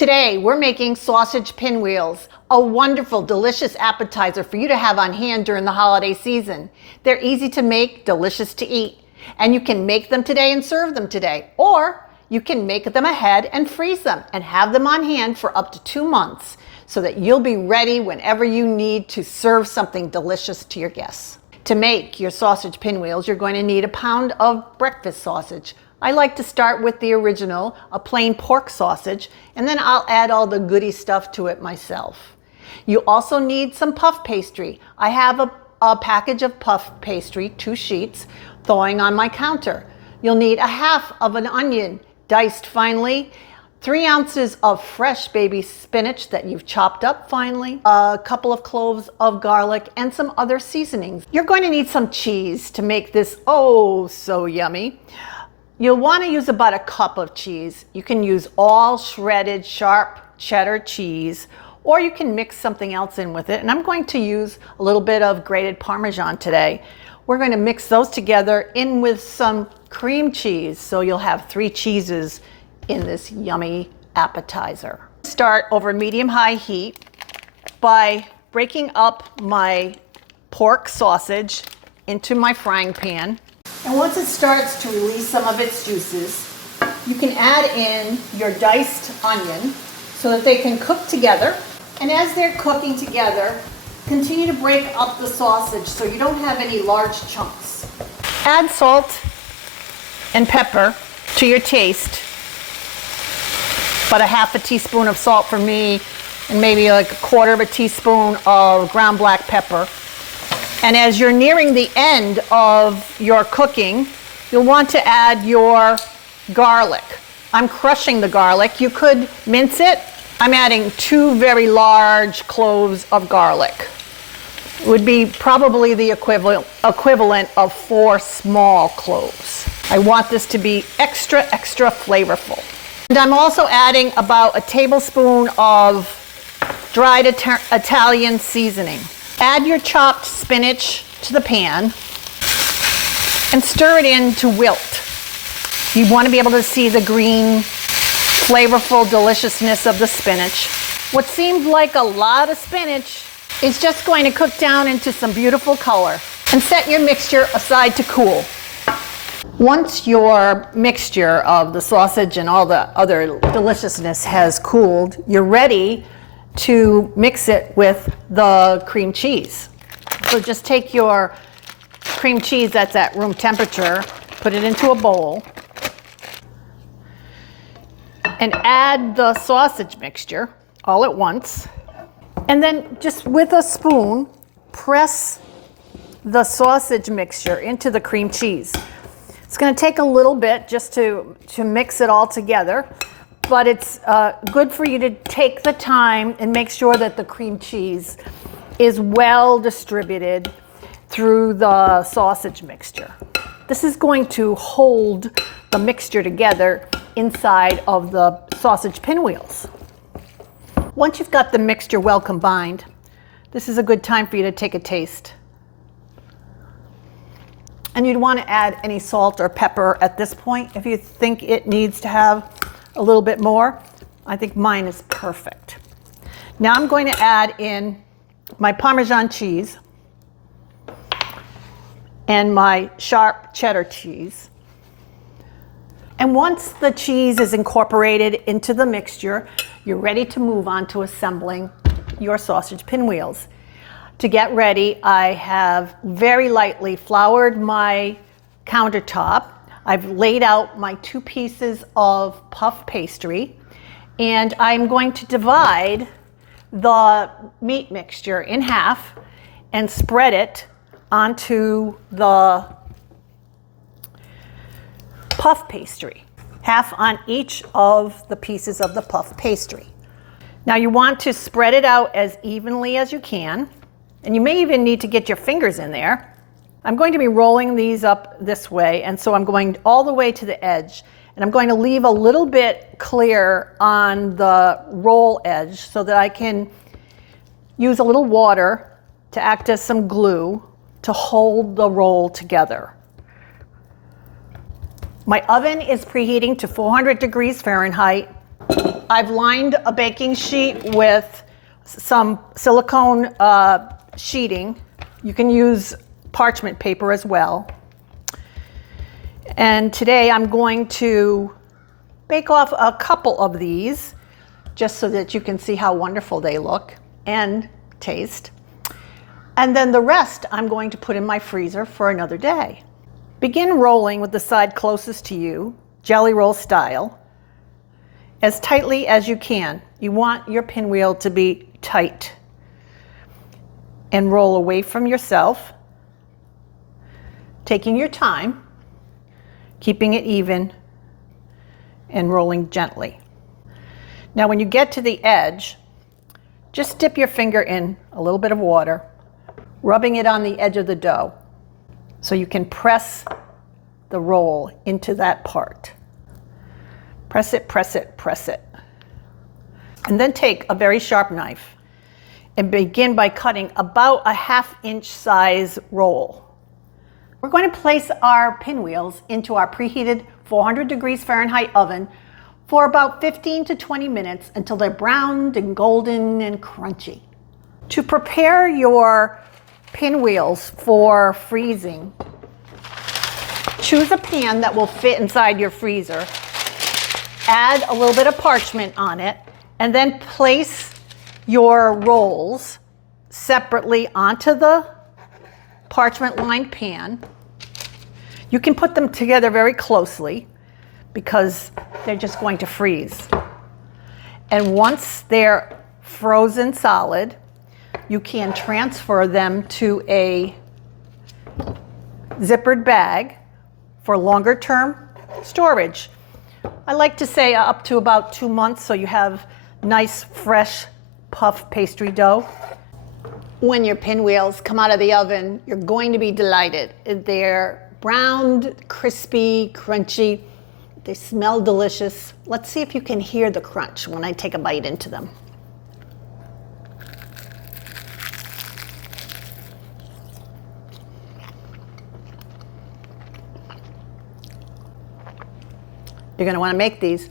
Today, we're making sausage pinwheels, a wonderful, delicious appetizer for you to have on hand during the holiday season. They're easy to make, delicious to eat, and you can make them today and serve them today, or you can make them ahead and freeze them and have them on hand for up to 2 months so that you'll be ready whenever you need to serve something delicious to your guests. To make your sausage pinwheels, you're going to need a pound of breakfast sausage. I like to start with the original, a plain pork sausage, and then I'll add all the goody stuff to it myself. You also need some puff pastry. I have a package of puff pastry, 2 sheets, thawing on my counter. You'll need a half of an onion, diced finely, 3 ounces of fresh baby spinach that you've chopped up finely, a couple of cloves of garlic, and some other seasonings. You're going to need some cheese to make this oh so yummy. You'll want to use about a cup of cheese. You can use all shredded, sharp cheddar cheese, or you can mix something else in with it. And I'm going to use a little bit of grated parmesan today. We're going to mix those together in with some cream cheese, so you'll have 3 cheeses in this yummy appetizer. Start over medium-high heat by breaking up my pork sausage into my frying pan. And once it starts to release some of its juices, you can add in your diced onion so that they can cook together. And as they're cooking together, continue to break up the sausage so you don't have any large chunks. Add salt and pepper to your taste, but a half a teaspoon of salt for me, and maybe like a quarter of a teaspoon of ground black pepper. And as you're nearing the end of your cooking, you'll want to add your garlic. I'm crushing the garlic. You could mince it. I'm adding 2 very large cloves of garlic. It would be probably the equivalent of 4 small cloves. I want this to be extra flavorful. And I'm also adding about a tablespoon of dried Italian seasoning. Add your chopped spinach to the pan and stir it in to wilt. You want to be able to see the green, flavorful deliciousness of the spinach. What seemed like a lot of spinach is just going to cook down into some beautiful color. And set your mixture aside to cool. Once your mixture of the sausage and all the other deliciousness has cooled, you're ready to mix it with the cream cheese. So just take your cream cheese that's at room temperature, put it into a bowl, and add the sausage mixture all at once. And then just with a spoon, press the sausage mixture into the cream cheese. It's going to take a little bit just to mix it all together, but it's good for you to take the time and make sure that the cream cheese is well distributed through the sausage mixture. This is going to hold the mixture together inside of the sausage pinwheels. Once you've got the mixture well combined, this is a good time for you to take a taste. And you'd want to add any salt or pepper at this point if you think it needs to have a little bit more. I think mine is perfect. Now I'm going to add in my Parmesan cheese and my sharp cheddar cheese. And once the cheese is incorporated into the mixture, you're ready to move on to assembling your sausage pinwheels. To get ready, I have very lightly floured my countertop. I've laid out my 2 pieces of puff pastry, and I'm going to divide the meat mixture in half and spread it onto the puff pastry, half on each of the pieces of the puff pastry. Now you want to spread it out as evenly as you can, and you may even need to get your fingers in there. I'm going to be rolling these up this way, and so I'm going all the way to the edge, and I'm going to leave a little bit clear on the roll edge so that I can use a little water to act as some glue to hold the roll together. My oven is preheating to 400 degrees Fahrenheit. I've lined a baking sheet with some silicone sheeting. You can use parchment paper as well. And today I'm going to bake off a couple of these just so that you can see how wonderful they look and taste. And then the rest I'm going to put in my freezer for another day. Begin rolling with the side closest to you, jelly roll style, as tightly as you can. You want your pinwheel to be tight. And roll away from yourself, taking your time, keeping it even, and rolling gently. Now when you get to the edge, just dip your finger in a little bit of water, rubbing it on the edge of the dough so you can press the roll into that part. Press it, press it, press it. And then take a very sharp knife and begin by cutting about a 1/2 inch size roll. We're going to place our pinwheels into our preheated 400 degrees Fahrenheit oven for about 15 to 20 minutes until they're browned and golden and crunchy. To prepare your pinwheels for freezing, choose a pan that will fit inside your freezer, add a little bit of parchment on it, and then place your rolls separately onto the parchment-lined pan. You can put them together very closely because they're just going to freeze. And once they're frozen solid, you can transfer them to a zippered bag for longer term storage. I like to say up to about 2 months, so you have nice, fresh, puff pastry dough. When your pinwheels come out of the oven, you're going to be delighted. They're browned, crispy, crunchy. They smell delicious. Let's see if you can hear the crunch when I take a bite into them. You're going to want to make these.